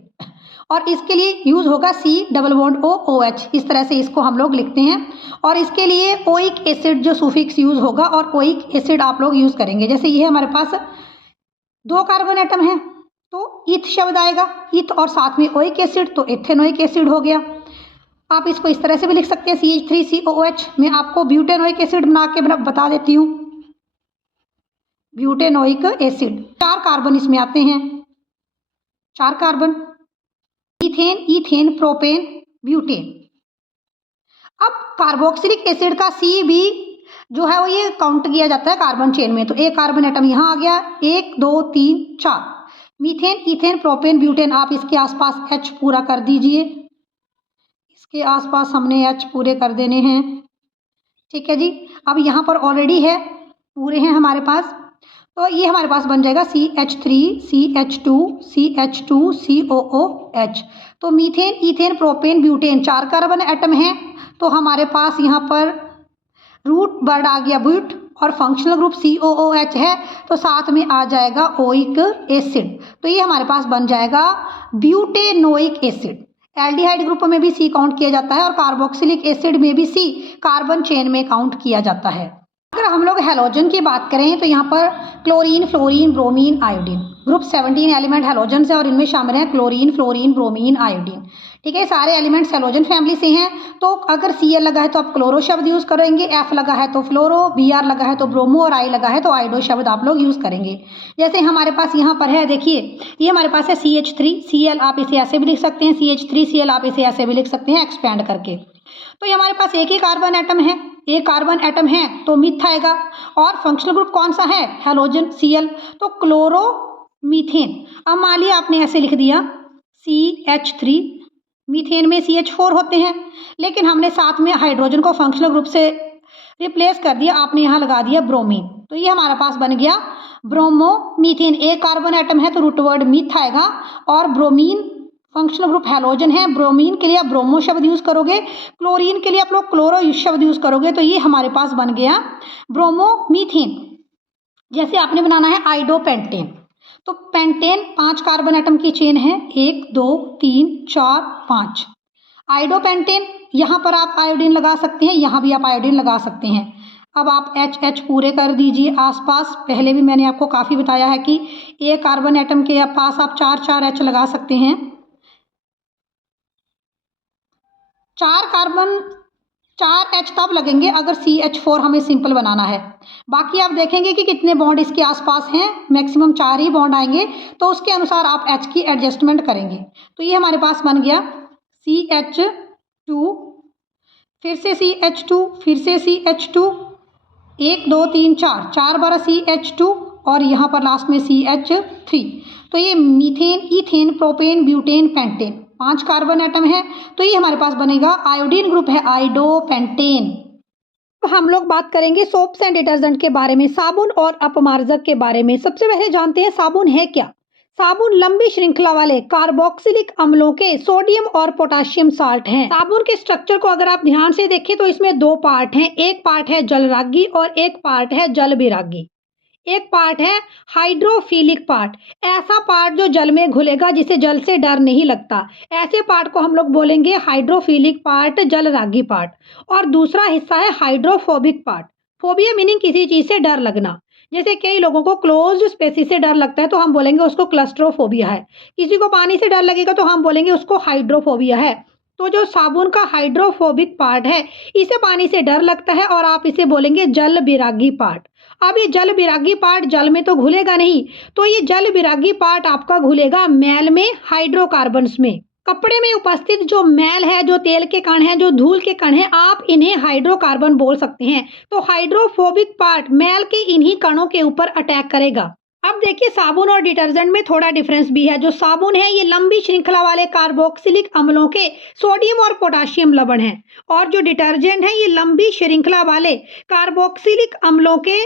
और इसके लिए यूज होगा C double bond O OH। इस तरह से इसको हम लोग लिखते हैं और इसके लिए ओइक एसिड जो सुफिक्स यूज होगा और ओइक एसिड आप लोग यूज करेंगे। जैसे ये हमारे पास 2 कार्बन एटम है तो ईथ शब्द आएगा, ईथ और साथ में ओइक एसिड, तो एथेनोइक एसिड हो गया। आप इसको इस तरह से भी लिख सकते हैं CH3COOH। मैं आपको ब्यूटेनोइक एसिड बना के बता देती हूँ, ब्यूटेनोइक एसिड। 4 कार्बन इसमें आते हैं, 4 carbon, ethane, ethane, propane, butane. अब कार्बोक्सिलिक एसिड का C भी जो है वो ये काउंट किया जाता है कार्बन चेन में। तो एक कार्बन एटम यहाँ आ गया, 1 2 3 4। मीथेन, ईथेन, प्रोपेन, ब्यूटेन, आप इसके आसपास H पूरा कर दीजिए। इसके आसपास हमने H पूरे कर देने हैं, ठीक है जी। अब यहाँ पर ऑलरेडी है, पूरे हैं हमारे पास। तो ये हमारे पास बन जाएगा CH3 CH2 CH2 COOH। तो methane, ethane, propane, butane 4 carbon atom हैं। तो हमारे पास यहाँ पर रूट वर्ड आ गया ब्यूट और फंक्शनल ग्रुप COOH है, तो साथ में आ जाएगा ओइक एसिड। तो ये हमारे पास बन जाएगा ब्यूटेनोइक एसिड। एल्डिहाइड ग्रुप में भी C काउंट किया जाता है और कार्बोक्सिलिक एसिड में भी C कार्बन चेन में काउंट किया जाता है। अगर हम लोग हैलोजन की बात करें तो यहाँ पर chlorine, fluorine, bromine, iodine, group 17 element halogen से और इनमें शामिल हैं क्लोरीन, फ्लोरीन, ब्रोमीन, आयोडीन। ठीक है, सारे एलिमेंट्स हैलोजन फैमिली से हैं। तो अगर Cl लगा है तो आप क्लोरो शब्द यूज़ करेंगे, F लगा है तो फ्लोरो, Br लगा है तो ब्रोमो और I लगा है तो आयोडो शब्द आप लोग यूज़ करेंगे। जैसे हमारे पास यहाँ पर है, देखिए ये हमारे पास है CH3Cl, आप इसे ऐसे भी लिख सकते हैं, CH3Cl आप इसे ऐसे भी लिख सकते हैं एक्सपेंड करके। तो ये हमारे पास एक ही कार्बन एटम है, एक कार्बन एटम है तो मिथ आएगा। और फंक्शनल ग्रुप कौन सा है? हैलोजन Cl, तो क्लोरो मीथेन। अब मान लिया आपने ऐसे लिख दिया CH3, मीथेन में CH4 होते हैं, लेकिन हमने साथ में हाइड्रोजन को फंक्शनल ग्रुप से रिप्लेस कर दिया, आपने यहाँ लगा दिया ब्रोमीन। तो ये हमारे पास बन गया ब्रोमो मीथेन। एक कार्बन एटम है तो रूट वर्ड मिथ आएगा और ब्रोमीन फंक्शनल ग्रुप हैलोजन है। ब्रोमीन के लिए आप ब्रोमो शब्द यूज करोगे, क्लोरीन के लिए आप लोग क्लोरो शब्द यूज करोगे। तो ये हमारे पास बन गया ब्रोमो मीथेन। जैसे आपने बनाना है आइडोपेंटेन, तो पेंटेन 5 कार्बन एटम की चेन है, 1 2 3 4 5। आइडोपेंटेन, यहाँ पर आप आयोडीन लगा सकते हैं, यहाँ भी आप आयोडीन लगा सकते हैं। अब आप H पूरे कर दीजिए आसपास। पहले भी मैंने आपको काफ़ी बताया है कि एक कार्बन एटम के पास आप 4 H लगा सकते हैं। 4 H तब लगेंगे अगर CH4 हमें सिंपल बनाना है। बाकी आप देखेंगे कि कितने बॉन्ड इसके आसपास हैं, मैक्सिमम 4 ही बॉन्ड आएंगे, तो उसके अनुसार आप H की एडजस्टमेंट करेंगे। तो ये हमारे पास बन गया CH2, फिर से CH2, फिर से CH2, 1 2 3 4 4 बार CH2 और यहाँ पर लास्ट में CH3। तो ये methane, ethane, propane, butane, pentane 5 carbon atom है। तो ये हमारे पास बनेगा आयोडीन ग्रुप है, आइडोपेंटेन। अब हम लोग बात करेंगे सोप्स एंड डिटर्जेंट के बारे में, साबुन और अपमार्जक के बारे में। सबसे पहले जानते हैं साबुन है क्या। साबुन लंबी श्रृंखला वाले कार्बोक्सिलिक अम्लों के सोडियम और पोटाशियम साल्ट हैं। साबुन के स्ट्रक्चर को अगर आप ध्यान से देखें तो इसमें 2 पार्ट हैं, एक पार्ट है जलरागी और एक पार्ट है जल विरागी। एक पार्ट है हाइड्रोफिलिक पार्ट, ऐसा पार्ट जो जल में घुलेगा जिसे जल से डर नहीं लगता, ऐसे पार्ट को हम लोग बोलेंगे हाइड्रोफिलिक पार्ट, जलरागी पार्ट। और दूसरा हिस्सा है हाइड्रोफोबिक पार्ट। फोबिया मीनिंग किसी चीज से डर लगना, जैसे कई लोगों को क्लोज्ड स्पेसिस से डर लगता है तो हम बोलेंगे उसको क्लस्ट्रोफोबिया है। किसी को पानी से डर लगेगा तो हम बोलेंगे उसको हाइड्रोफोबिया है। तो जो साबुन का हाइड्रोफोबिक पार्ट है, इसे पानी से डर लगता है और आप इसे बोलेंगे जल विरागी पार्ट। अब ये जल विरागी पार्ट जल में तो घुलेगा नहीं, तो ये जल विरागी पार्ट आपका घुलेगा मैल में, हाइड्रोकार्बन्स में। कपड़े में उपस्थित जो मैल है, जो तेल के कण है, जो धूल के कण है, आप इन्हें हाइड्रोकार्बन बोल सकते हैं। तो हाइड्रोफोबिक पार्ट मैल के इन्हीं कणों के ऊपर अटैक करेगा। अब देखिए साबुन और डिटर्जेंट में थोड़ा डिफरेंस भी है। जो साबुन है ये लंबी श्रृंखला वाले कार्बोक्सिलिक अम्लों के सोडियम और पोटाशियम लवण है, और जो डिटर्जेंट है ये लंबी श्रृंखला वाले कार्बोक्सिलिक अम्लों के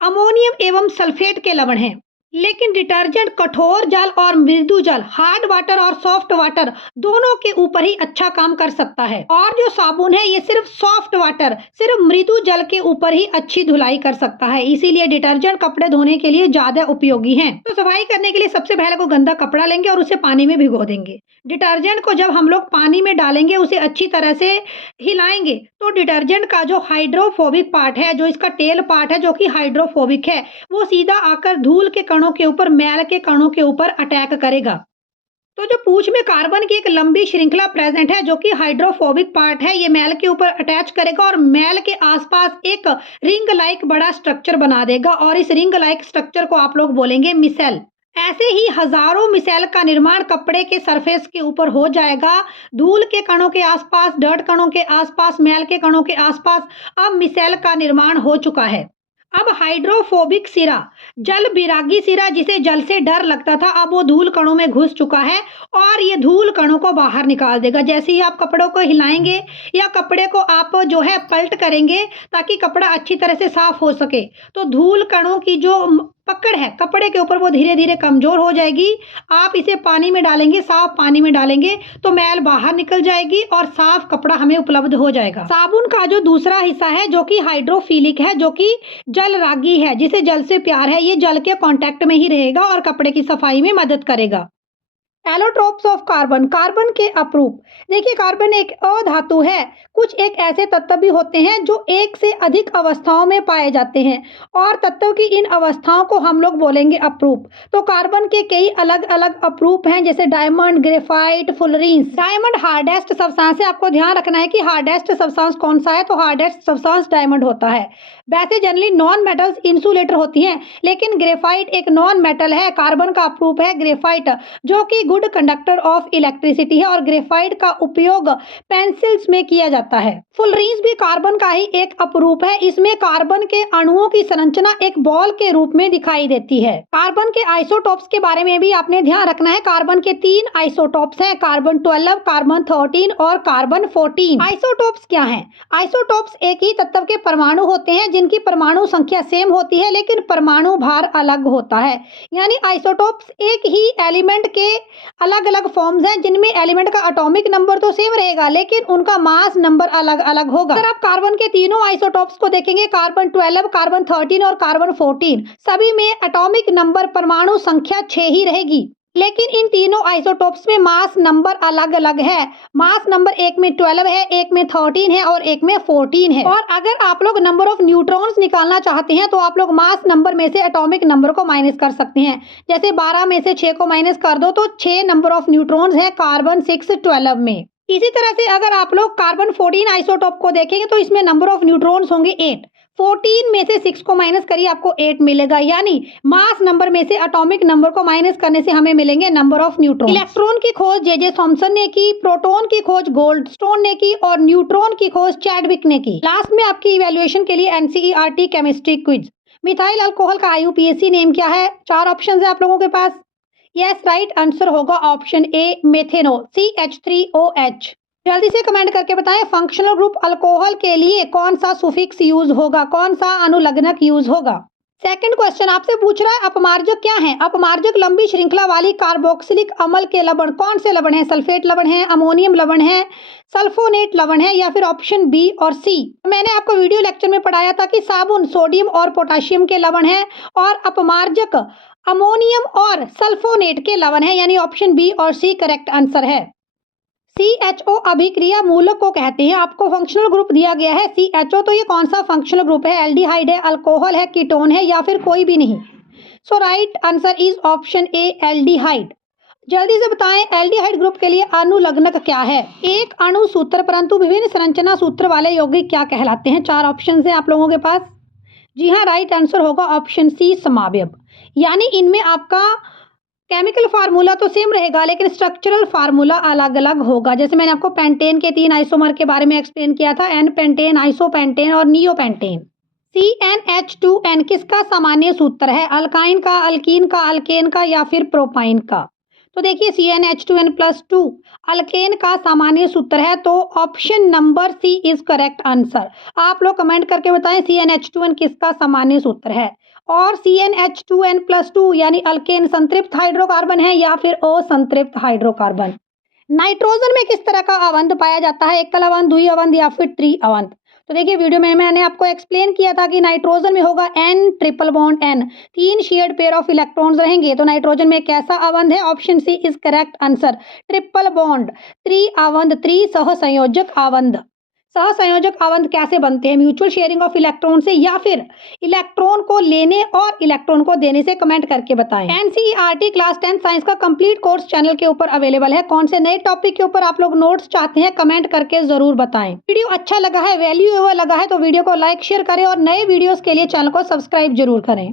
अमोनियम एवं सल्फेट के लवण हैं। लेकिन डिटर्जेंट कठोर जल और मृदु जल, हार्ड वाटर और सॉफ्ट वाटर दोनों के ऊपर ही अच्छा काम कर सकता है, और जो साबुन है ये सिर्फ सॉफ्ट वाटर, सिर्फ मृदु जल के ऊपर ही अच्छी धुलाई कर सकता है। इसीलिए डिटर्जेंट कपड़े धोने के लिए ज्यादा उपयोगी है। तो सफाई करने के लिए सबसे पहले को गंदा कपड़ा लेंगे और उसे पानी में भिगो देंगे। डिटर्जेंट को जब हम लोग पानी में डालेंगे, उसे अच्छी तरह से हिलाएंगे, तो डिटर्जेंट का जो हाइड्रोफोबिक पार्ट है, जो इसका टेल पार्ट है जो कि हाइड्रोफोबिक है, वो सीधा आकर धूल के कणों के ऊपर, मैल के कणों के ऊपर अटैक करेगा। तो जो पूंछ में कार्बन की एक लंबी श्रृंखला प्रेजेंट है जो कि हाइड्रोफोबिक पार्ट है, ये मैल के ऊपर अटैच करेगा और मैल के आसपास एक रिंग लाइक बड़ा स्ट्रक्चर बना देगा, और इस रिंग लाइक स्ट्रक्चर को आप लोग बोलेंगे मिसेल। ऐसे ही हजारों मिसेल का निर्माण कपड़े के सरफेस के ऊपर हो जाएगा, धूल के कणों के आसपास, डर्ट कणों के आसपास, मैल के कणों के आसपास अब मिसेल का निर्माण हो चुका है। अब हाइड्रोफोबिक सिरा, जल विरागी सिरा जिसे जल से डर लगता था, अब वो धूल कणों में घुस चुका है और ये धूल कणों को बाहर निकाल देगा। जैसे ही आप कपड़ों को हिलाएंगे या कपड़े को आप जो है पलट करेंगे ताकि कपड़ा अच्छी तरह से साफ हो सके, तो धूल कणों की जो पकड़ है कपड़े के ऊपर वो धीरे धीरे कमजोर हो जाएगी। आप इसे पानी में डालेंगे, साफ पानी में डालेंगे, तो मैल बाहर निकल जाएगी और साफ कपड़ा हमें उपलब्ध हो जाएगा। साबुन का जो दूसरा हिस्सा है जो कि हाइड्रोफिलिक है, जो कि जल रागी है, जिसे जल से प्यार है, ये जल के कांटेक्ट में ही रहेगा और कपड़े की सफाई में मदद करेगा। एलोट्रोप्स ऑफ कार्बन, कार्बन के अपरूप। देखिए कार्बन एक अधातु है। कुछ एक ऐसे तत्व भी होते हैं जो एक से अधिक अवस्थाओं में पाए जाते हैं, और तत्व की इन अवस्थाओं को हम लोग बोलेंगे अपरूप। तो कार्बन के कई अलग अलग अपरूप हैं, जैसे diamond, graphite, fullerenes. Diamond hardest substance है। आपको ध्यान रखना है कि हार्डेस्ट सब्सटेंस कौन सा है, तो हार्डेस्ट सब्सटेंस डायमंड होता है। वैसे जनरली नॉन मेटल्स इंसुलेटर होती हैं, लेकिन ग्रेफाइट एक नॉन मेटल है। कार्बन का अपरूप है ग्रेफाइट, जो कि गुड कंडक्टर ऑफ इलेक्ट्रिसिटी है, और ग्रेफाइट का उपयोग पेंसिल्स में किया जाता है। फुलरीन्स भी कार्बन का ही एक अपरूप है। इसमें कार्बन के अणुओं की संरचना एक बॉल के रूप में दिखाई देती है। कार्बन के आइसोटोप्स के बारे में भी आपने ध्यान रखना है। कार्बन के 3 आइसोटोप्स हैं, कार्बन 12, कार्बन 13 और कार्बन 14। आइसोटोप्स क्या हैं? आइसोटोप्स एक ही तत्व के परमाणु होते हैं जिनकी परमाणु संख्या सेम होती है लेकिन परमाणु भार अलग होता है। यानी आइसोटोप्स एक ही एलिमेंट के अलग अलग फॉर्म्स हैं, जिनमें एलिमेंट का एटॉमिक नंबर तो सेम रहेगा लेकिन उनका मास नंबर अलग अलग होगा। अगर आप कार्बन के तीनों आइसोटोप्स को देखेंगे, कार्बन 12, कार्बन 13 और कार्बन 14, सभी में एटॉमिक नंबर, परमाणु संख्या 6 ही रहेगी, लेकिन इन तीनों आइसोटोप्स में मास नंबर अलग अलग है। मास नंबर एक में 12 है, एक में 13 है और एक में 14 है। और अगर आप लोग नंबर ऑफ न्यूट्रॉन्स निकालना चाहते हैं तो आप लोग मास नंबर में से एटॉमिक नंबर को माइनस कर सकते हैं। जैसे 12 में से 6 को माइनस कर दो तो 6 नंबर ऑफ न्यूट्रॉन्स है कार्बन 6, 12 में। इसी तरह से अगर आप लोग कार्बन 14 आइसोटोप को देखेंगे तो इसमें नंबर ऑफ न्यूट्रॉन्स होंगे 8। 14 में से 6 को माइनस करिए, आपको 8 मिलेगा। यानी मास नंबर में से एटॉमिक नंबर को माइनस करने से हमें मिलेंगे नंबर ऑफ न्यूट्रॉन। इलेक्ट्रॉन की खोज जे थॉमसन ने की, प्रोटॉन की खोज गोल्डस्टोन ने की और न्यूट्रॉन की खोज चैडविक ने की। लास्ट में आपकी इवैल्यूएशन के लिए NCERT chemistry quiz. Methyl alcohol का आईयूपीएसी नेम क्या है? 4 ऑप्शन है आप लोगों के पास। यस, राइट आंसर होगा ऑप्शन ए, मेथेनॉल, CH3OH। जल्दी से कमेंट करके बताएं फंक्शनल ग्रुप अल्कोहल के लिए कौन सा सुफिक्स यूज होगा, कौन सा अनुलग्नक यूज होगा। सेकंड क्वेश्चन आपसे पूछ रहा है अपमार्जक क्या है? अपमार्जक लंबी श्रृंखला वाली कार्बोक्सिलिक अम्ल के लवण। कौन से लवण है? सल्फेट लवण है, अमोनियम लवण है, सल्फोनेट लवण है, या फिर ऑप्शन बी और सी। मैंने आपको वीडियो लेक्चर में पढ़ाया था कि साबुन सोडियम और पोटाशियम के लवण है और अपमार्जक अमोनियम और सल्फोनेट के लवण है, यानी ऑप्शन बी और सी करेक्ट आंसर है। CHO अभिक्रिया मूलक को कहते हैं। आपको फंक्शनल ग्रुप दिया गया है CHO, तो ये कौन सा फंक्शनल ग्रुप है? एल्डिहाइड है, अल्कोहल है, कीटोन है, या फिर कोई भी नहीं। So right answer is option A, aldehyde. जल्दी से बताएं एल्डिहाइड ग्रुप के लिए अनुलग्नक क्या है? एक अणु सूत्र परंतु विभिन्न संरचना सूत्र वाले यौगिक क्या कहलाते हैं? 4 ऑप्शन है आप लोगों के पास। जी हाँ, राइट आंसर होगा ऑप्शन सी समावयव। यानी इनमें आपका केमिकल फार्मूला तो सेम रहेगा लेकिन स्ट्रक्चरल फार्मूला अलग अलग होगा। जैसे मैंने आपको पेंटेन के 3 आइसोमर के बारे में एक्सप्लेन किया था, एन पेंटेन, आइसोपेंटेन और नियोपेंटेन। CnH2n किसका सामान्य सूत्र है? अल्काइन का, अल्कीन का, अल्केन का या फिर प्रोपाइन का? तो देखिए CnH2n+2 अल्केन का सामान्य सूत्र है, तो option number C is correct answer. आप लोग कमेंट करके बताएं CnH2n किसका सामान्य सूत्र है। और CnH2n+2 यानी अल्केन संतृप्त हाइड्रोकार्बन है या फिर असंतृप्त हाइड्रोकार्बन। नाइट्रोजन में किस तरह का अवंध पाया जाता है? एकल अवंध, द्वि अवंध या फिर त्रि अवंध? तो देखिए वीडियो में मैंने आपको एक्सप्लेन किया था कि नाइट्रोजन में होगा N triple bond N, 3 shared pair of electrons रहेंगे। तो नाइट्रोजन में कैसा अवंध है? Option C is correct answer, triple bond, त्रि अवंध, त्रि सहसंयोजक अवंध। सहसंयोजक अवंध कैसे बनते हैं? म्यूचुअल शेयरिंग ऑफ इलेक्ट्रॉन से या फिर इलेक्ट्रॉन को लेने और इलेक्ट्रॉन को देने से? कमेंट करके बताएं। NCERT क्लास 10 साइंस का कंप्लीट कोर्स चैनल के ऊपर अवेलेबल है। कौन से नए टॉपिक के ऊपर आप लोग नोट्स चाहते हैं? कमेंट करके जरूर बताएं। वीडियो अच्छा लगा है, वैल्यूएबल लगा है तो वीडियो को लाइक शेयर करें और नए वीडियोस के लिए चैनल को सब्सक्राइब जरूर करें।